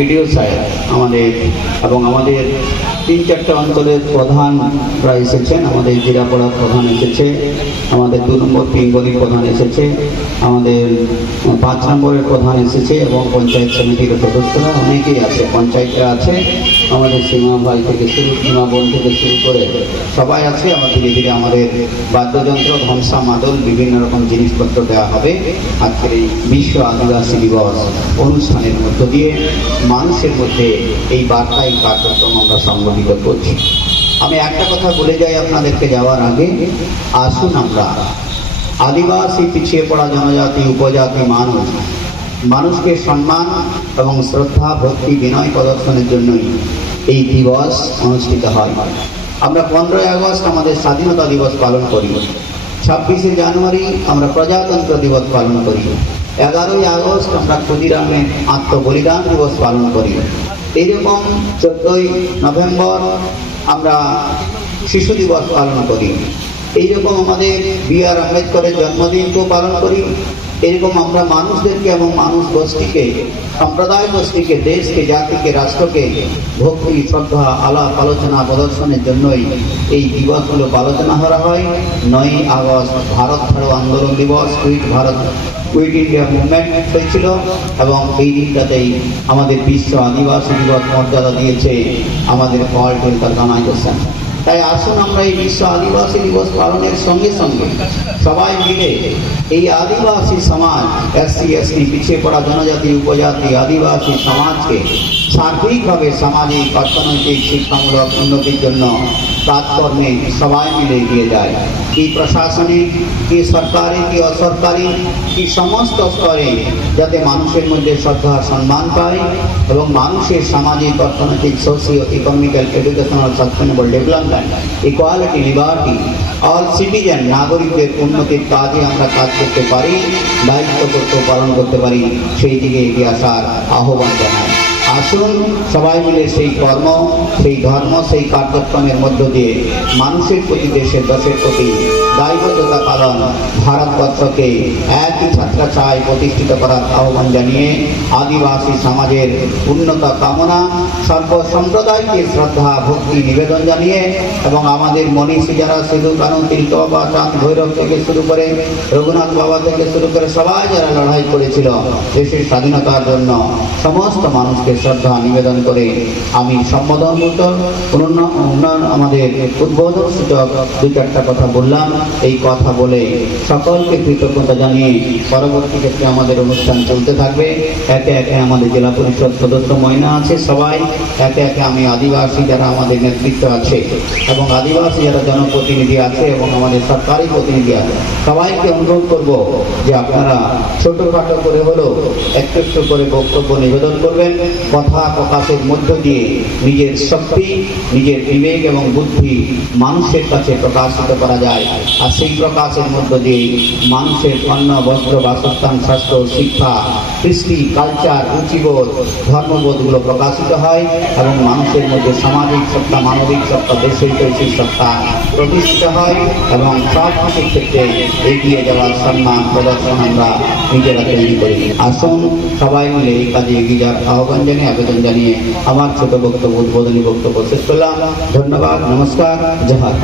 BDO সাহেব আমাদের এবং আমাদের তিন চারটা অঞ্চলের প্রধানরা এসেছেন। আমাদের জিরাপড়া প্রধান এসেছে, আমাদের দু নম্বর পিঙ্গলি প্রধান এসেছে, আমাদের পাঁচ নম্বরের প্রধান এসেছে এবং পঞ্চায়েত সমিতির সদস্যরা অনেকেই আছে, পঞ্চায়েতরা আছে। আমাদের সীমা ভাই থেকে শুরু সীমা বোন থেকে শুরু করে সবাই আছে। আমার ধীরে ধীরে আমাদের বাদ্যযন্ত্র ধ্বংসা মাদল, বিভিন্ন রকম জিনিসপত্র দেওয়া হবে। আজকের এই বিশ্ব আদিবাসী দিবস অনুষ্ঠানের মধ্য দিয়ে মানুষের মধ্যে এই বার্তা এই কার্যক্রম আমরা সংগঠিত করছি। আমি একটা কথা বলে যাই আপনাদেরকে যাওয়ার আগে। আসুন আমরা। আদিবাসী পিছিয়ে পড়া জনজাতি, উপজাতি মানুষ মানুষকে সম্মান এবং শ্রদ্ধা, ভক্তি, বিনয় প্রদর্শনের জন্যই এই দিবস অনুষ্ঠিত হয়। আমরা পনেরোই আগস্ট আমাদের স্বাধীনতা দিবস পালন করি। ছাব্বিশে জানুয়ারি আমরা প্রজাতন্ত্র দিবস পালন করি। এগারোই আগস্ট আমরা ক্ষুদিরামের আত্মবলিদান দিবস পালন করি। এইরকম চোদ্দই নভেম্বর আমরা শিশু দিবস পালন করি। এইরকম আমাদের বি আর আম্বেদকরের জন্মদিনকেও পালন করি। এরকম আমরা মানুষদেরকে এবং মানুষ গোষ্ঠীকে, সম্প্রদায় গোষ্ঠীকে, দেশকে, জাতিকে, রাষ্ট্রকে ভক্তি, শ্রদ্ধা, আলাপ, আলোচনা, প্রদর্শনের জন্যই এই দিবসগুলো আলোচনা করা হয়। নয় আগস্ট ভারত ছাড়ো আন্দোলন দিবস quit Bharat quit India movement হয়েছিল এবং এই দিনটাতেই আমাদের বিশ্ব আদিবাসী দিবস মর্যাদা দিয়েছে আমাদের ওয়ার্ল্ড ওয়েলফেয়ার অর্গানাইজেশন তাই আসুন আমরা এই বিশ্ব আদিবাসী দিবস পালনের সঙ্গে সঙ্গে সবাই মিলে এই আদিবাসী সমাজ, এসসি, এসটি পিছিয়ে পড়া জনজাতি, উপজাতি, আদিবাসী সমাজকে সার্বিকভাবে সামাজিক, অর্থনৈতিক, শিক্ষামূলক উন্নতির জন্য কাজকর্মে সবাই মিলে এগিয়ে যায়। কি প্রশাসনিক কি সরকারি, কি অসরকারি, কি সমস্ত স্তরে যাতে মানুষের মধ্যে শ্রদ্ধা, সম্মান পায় এবং মানুষের সামাজিক, অর্থনৈতিক socio economical educational sustainable development equality liberty all citizen নাগরিকদের উন্নতির কাজে আমরা কাজ করতে পারি, দায়িত্ব করতে, পালন করতে পারি, সেই দিকে এগিয়ে আসার আহ্বান জানাই। আসুন সবাই মিলে সেই কর্ম, সেই ধর্ম, সেই কার্যক্রমের মধ্য দিয়ে মানুষের প্রতি, দেশের দশের প্রতি দায়বদ্ধতা পালন ভারতবর্ষকে একই ছাত্রাছায় প্রতিষ্ঠিত করার আহ্বান জানিয়ে আদিবাসী সমাজের উন্নত কামনা সর্ব সম্প্রদায়কে শ্রদ্ধা, ভক্তি নিবেদন জানিয়ে এবং আমাদের মনীষী যারা সিধু কানু তিলক বাবা, চাঁদ ভৈরব থেকে শুরু করে রঘুনাথ বাবা থেকে শুরু করে সবাই যারা লড়াই করেছিল দেশের স্বাধীনতার জন্য সমস্ত মানুষকে শ্রদ্ধা নিবেদন করে আমি সম্বোধন উন্নয়ন আমাদের উদ্বোধন সূচক দু চারটা কথা বললাম। এই কথা বলে সকলকে কৃতজ্ঞতা জানিয়ে পরবর্তী ক্ষেত্রে আমাদের অনুষ্ঠান চলতে থাকবে। একে একে আমাদের জেলা পরিষদ সদস্য ময়না আছে, সবাই। একে একে আমি আদিবাসী যারা আমাদের নেতৃত্ব আছে এবং আদিবাসী যারা জনপ্রতিনিধি আছে এবং আমাদের সরকারি প্রতিনিধি আছে, সবাইকে অনুরোধ করব যে আপনারা ছোটখাটো করে হলেও একটু একটু করে বক্তব্য নিবেদন করবেন। কথা প্রকাশের মধ্য দিয়ে নিজের শক্তি, নিজের বিবেক এবং বুদ্ধি মানুষের কাছে প্রকাশিত করা যায়। আর সেই প্রকাশের মধ্য দিয়ে মানুষের অন্ন, বস্ত্র, বাসস্থান, স্বাস্থ্য, শিক্ষা কৃষ্টি কালচার রুচিবোধ, ধর্মবোধগুলো প্রকাশিত হয় এবং মানুষের মধ্যে সামাজিক সত্তা, মানবিক সত্তা দেশের ঐতিহ্য সত্তা প্রতিষ্ঠিত হয় এবং সব কিছুর ক্ষেত্রে এগিয়ে যাওয়ার সম্মান, প্রদর্শন আমরা নিজেরা তৈরি করি। আসুন সবাই মিলে এই কাজে এগিয়ে যাওয়ার আহ্বান জানিয়ে, আবেদন জানিয়ে আমার ছোট বক্তব্য, উদ্বোধনী বক্তব্য শেষ করলাম। ধন্যবাদ, নমস্কার জহার